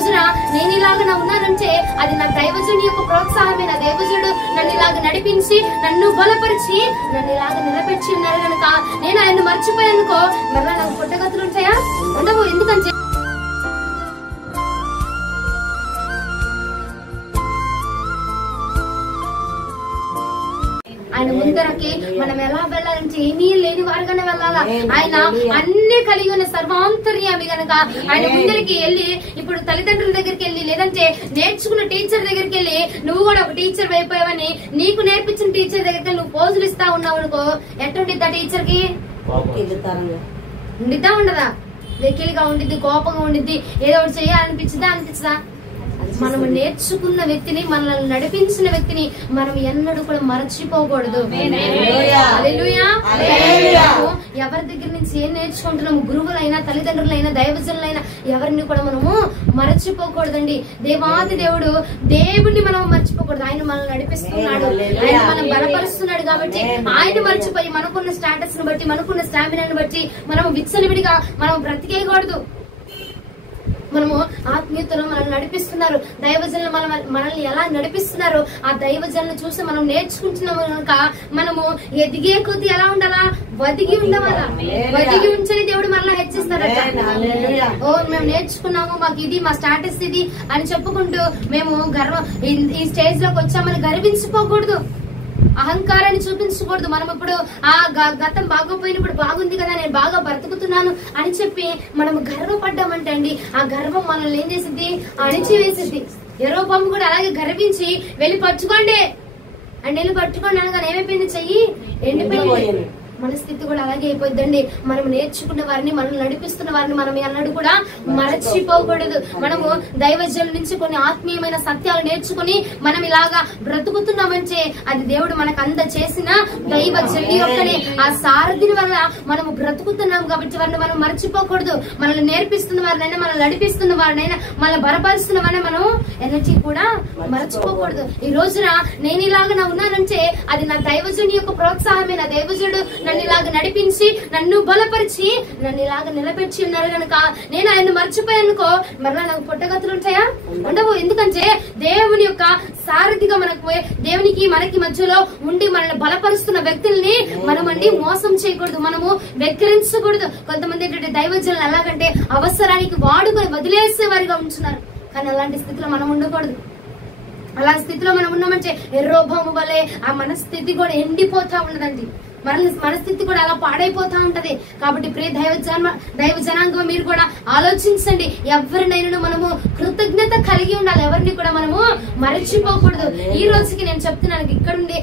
రోజున నేను ఇలాగ ఉన్నానంటే అది నా దైవజుని యొక్క ప్రోత్సాహమే. నా దైవజుడు నన్ను ఇలాగ నడిపించి నన్ను బలపరిచి నన్ను ఇలాగ నిలబెట్టి ఉన్నారు కనుక నేను ఆయన మర్చిపోయానుకో మరలా నాకు పుట్టగతులు ఉంటాయా? ఉండవు. ఎందుకంటే ఆయన ముందరకి మనం ఎలా వెళ్ళాలంటే ఏమీ లేని వారుగానే వెళ్ళాలా. ఆయన అన్ని కలిగి ఉన్న సర్వాంతర్యామి గనక ఆయన ముందరికి వెళ్ళి ఇప్పుడు తల్లిదండ్రుల దగ్గరికి వెళ్ళి లేదంటే నేర్చుకున్న టీచర్ దగ్గరికి వెళ్ళి నువ్వు కూడా ఒక టీచర్ అయిపోయావని నీకు నేర్పించిన టీచర్ దగ్గరికి నువ్వు పోజులు ఇస్తా ఉన్నావు అనుకో ఎట్టుండిద్దా టీచర్ కి? ఉండిద్దా ఉండదా? వెకిలిగా ఉండిద్ది, కోపంగా ఉండిద్ది, ఏదో ఒకటి అనిపించదా? మనము నేర్చుకున్న వ్యక్తిని మనల్ని నడిపించిన వ్యక్తిని మనం ఎన్నడూ కూడా మరచిపోకూడదు. ఎవరి దగ్గర నుంచి ఏం నేర్చుకుంటున్నాము, గురువులైనా తల్లిదండ్రులైనా దైవజనులైనా ఎవరిని కూడా మనము మరచిపోకూడదండి. దేవాది దేవుడు దేవుడిని మనం మర్చిపోకూడదు. ఆయన మనల్ని నడిపిస్తున్నాడు, ఆయన మనం బలపరుస్తున్నాడు కాబట్టి ఆయన మర్చిపోయి మనకున్న స్టాటస్ ను బట్టి మనకున్న స్టామినాను బట్టి మనం విచ్చలవిడిగా మనం బ్రతికేయకూడదు. మనము ఆత్మీయతలో మనల్ని నడిపిస్తున్నారు దైవజనులు, మనల్ని ఎలా నడిపిస్తున్నారు ఆ దైవజనులు చూసి మనం నేర్చుకుంటున్నాము కనుక మనము ఎదిగే కొద్ది ఎలా ఉండాలా? వదిగి ఉండవాలా? వదిగి ఉంచని దేవుడు మనల్ని హెచ్చిస్తారట. ఓ మేము నేర్చుకున్నాము, మాకు ఇది మా స్టాటస్ ఇది అని చెప్పుకుంటూ మేము ఈ స్టేజ్ లోకి వచ్చామని గర్వించిపోకూడదు, అహంకారాన్ని చూపించకూడదు. మనం ఇప్పుడు ఆ గతం బాగోపోయినప్పుడు బాగుంది కదా నేను బాగా బ్రతుకుతున్నాను అని చెప్పి మనం గర్వపడ్డామంటే అండి ఆ గర్వం మనల్ని ఏం చేసింది? అణిచివేసింది. యెరోబాము కూడా అలాగే గర్వించి వెళ్ళి పట్టుకోండి అండ్ వెళ్ళి పట్టుకోండి అనగానే ఏమైపోయింది? చెయ్యి ఎండిపోయింది. మన స్థితి కూడా అలాగే అయిపోద్దండి. మనం నేర్చుకున్న వారిని మనల్ని నడిపిస్తున్న వారిని మనం అన్నాడు కూడా మరచిపోకూడదు. మనము దైవజనుల నుంచి కొన్ని ఆత్మీయమైన సత్యాలు నేర్చుకుని మనం ఇలాగా బ్రతుకుతున్నామంటే అది దేవుడు మనకు చేసిన దైవజనుడి యొక్కనే ఆ సారథిని వల్ల మనము బ్రతుకుతున్నాం కాబట్టి వారిని మనం మర్చిపోకూడదు. మనల్ని నేర్పిస్తున్న వారినైనా మనల్ని నడిపిస్తున్న వారినైనా మనల్ని బలపరుస్తున్న వారిని మనం ఎనర్జీ కూడా మర్చిపోకూడదు. ఈ రోజున నేను ఇలాగ ఉన్నానంటే అది నా దైవజనుడి యొక్క ప్రోత్సాహమే. నా దైవజనుడు నన్ను ఇలాగ నడిపించి నన్ను బలపరిచి నన్ను ఇలాగ నిలబెట్టి ఉన్నారు కనుక నేను ఆయన మర్చిపోయానుకో మరలా నాకు పుట్టగతులు ఉంటాయా? ఉండవు. ఎందుకంటే దేవుని యొక్క సారథిగా దేవునికి మనకి మధ్యలో ఉండి మనల్ని బలపరుస్తున్న వ్యక్తుల్ని మనమండి మోసం చేయకూడదు, మనము వెక్కిరించకూడదు. కొంతమంది ఏంటంటే దైవజనులు ఎలాగంటే అవసరానికి వాడుకొని వదిలేసేవారిగా ఉంటున్నారు. కానీ అలాంటి స్థితిలో మనం ఉండకూడదు. అలా స్థితిలో మనం ఉన్నామంటే యెరోబాము వలె ఆ మన స్థితి కూడా ఎండిపోతా ఉండదండి. మన స్థితి కూడా అలా పాడైపోతా ఉంటది. కాబట్టి ప్రియ దైవ జనాంగం మీరు కూడా ఆలోచించండి. ఎవరినైనా మనము కృతజ్ఞత కలిగి ఉండాలి, ఎవరిని కూడా మనము మరచిపోకూడదు. ఈ రోజుకి నేను చెప్తున్నాను ఇక్కడుండి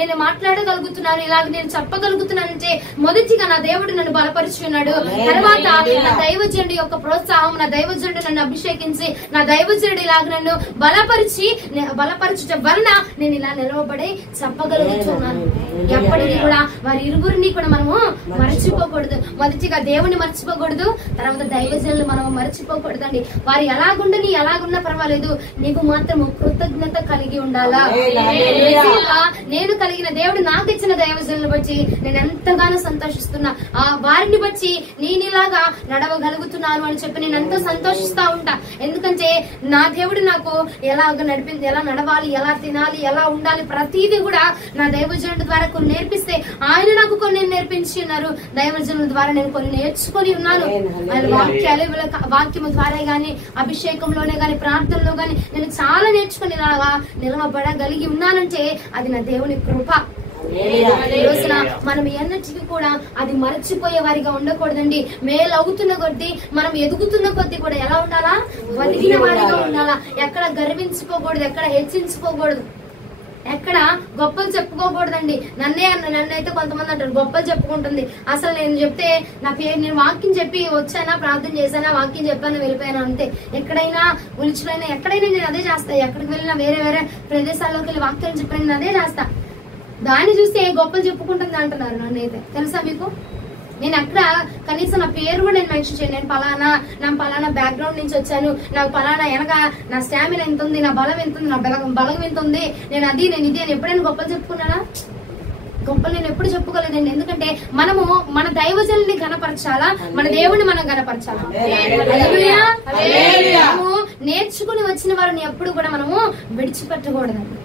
నేను మాట్లాడగలుగుతున్నాను, ఇలాగ నేను చెప్పగలుగుతున్నానంటే మొదటిగా నా దేవుడు నన్ను బలపరిచి ఉన్నాడు. తర్వాత నా దైవజనుడి యొక్క ప్రోత్సాహం, నా దైవజనుడు నన్ను అభిషేకించి నా దైవజనుడు ఇలాగ నన్ను బలపరచడం వలన నేను ఇలా నిలవబడి చెప్పగలుగుతున్నాను. ఎప్పటికీ కూడా వారి ఇరుగురిని కూడా మనము మర్చిపోకూడదు. మొదటిగా దేవుని మర్చిపోకూడదు, తర్వాత దైవజనులు మనము మర్చిపోకూడదండి. వారు ఎలాగున్నా పర్వాలేదు, నీకు మాత్రము కృతజ్ఞత కలిగి ఉండాలా. నేను కలిగిన దేవుడు నాకు ఇచ్చిన దైవజనులను బట్టి నేను ఎంతగానో సంతోషిస్తున్నా. ఆ వారిని బట్టి నేను ఇలాగా నడవగలుగుతున్నాను అని చెప్పి నేను ఎంతో సంతోషిస్తా ఉంటా. ఎందుకంటే నా దేవుడు నాకు ఎలాగ నడిపింది, ఎలా నడవాలి, ఎలా తినాలి, ఎలా ఉండాలి, ప్రతిదీ కూడా నా దైవజనుడి ద్వారా కొన్ని నేర్పిస్తే ఆయన నాకు కొన్ని నేర్పించి ఉన్నారు. దైవజనుల ద్వారా నేను కొన్ని నేర్చుకొని ఉన్నాను. ఆయన వాక్యము ద్వారా గాని, అభిషేకంలోనే గాని, ప్రార్థనలో గాని నేను చాలా నేర్చుకుని నిలవబడగలిగి ఉన్నానంటే అది నా దేవుని కృప. ఈ రోజున మనం ఎన్నటికీ కూడా అది మర్చిపోయే వారిగా ఉండకూడదండి. మేలు అవుతున్న కొద్దీ, మనం ఎదుగుతున్న కొద్దీ కూడా ఎలా ఉండాలా? వదిగిన వారిగా ఉండాలా. ఎక్కడ గర్వించుకోకూడదు, ఎక్కడ హెచ్చించుకోకూడదు, ఎక్కడ గొప్పలు చెప్పుకోకూడదండి. నన్నైతే కొంతమంది అంటారు గొప్పలు చెప్పుకుంటుంది. అసలు నేను చెప్తే నా పేరు, నేను వాక్యం చెప్పి వచ్చానా, ప్రార్థన చేశానా, వాక్యం చెప్పానా, వెళ్ళిపోయానా అంతే. ఎక్కడైనా ఉలిచులైనా ఎక్కడైనా నేను అదే చేస్తా. ఎక్కడికి వెళ్ళినా వేరే వేరే ప్రదేశాల్లోకి వెళ్ళి వాక్యం చెప్పిన నేను అదే చేస్తా. దాన్ని చూస్తే గొప్పలు చెప్పుకుంటుంది అంటున్నారు. నన్నైతే తెలుసా మీకు, నేను అక్కడ కనీసం నా పేరు కూడా నేను మెన్షన్ చేయను. నేను పలానా బ్యాక్గ్రౌండ్ నుంచి వచ్చాను, నాకు పలానా వెనక నా స్టామినా ఎంత ఉంది, నా బలం ఎంత ఉంది, నా బలం ఎంత ఉంది, నేను ఇది అని ఎప్పుడైనా గొప్పలు చెప్పుకున్నానా? గొప్పలు నేను ఎప్పుడు చెప్పుకోలేదండి. ఎందుకంటే మనము మన దైవజనుల్ని గణపరచాలా, మన దేవుడిని మనం గణపరచాలా. వారిని ఎప్పుడు కూడా మనము విడిచిపెట్టకూడదండి.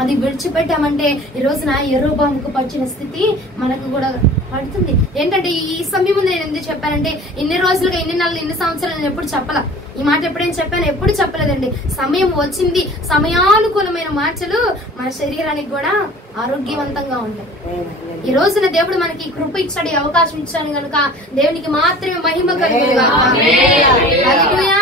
అది విడిచిపెట్టామంటే ఈ రోజున యెరొబోముకు పట్టిన స్థితి మనకు కూడా పడుతుంది. ఏంటంటే ఈ సమయం ముందు నేను ఎందుకు చెప్పానంటే, ఇన్ని రోజులుగా, ఇన్ని నెలలు, ఇన్ని సంవత్సరాలు నేను ఎప్పుడు చెప్పలా ఈ మాట. ఎప్పుడైనా చెప్పాను? ఎప్పుడు చెప్పలేదండి. సమయం వచ్చింది, సమయానుకూలమైన మార్చలు మన శరీరానికి కూడా ఆరోగ్యవంతంగా ఉంటాయి. ఈ రోజున దేవుడు మనకి కృప ఇచ్చాడు, అవకాశం ఇచ్చాడు కనుక దేవునికి మాత్రమే మహిమ కలుగును గాక. హల్లెలూయా.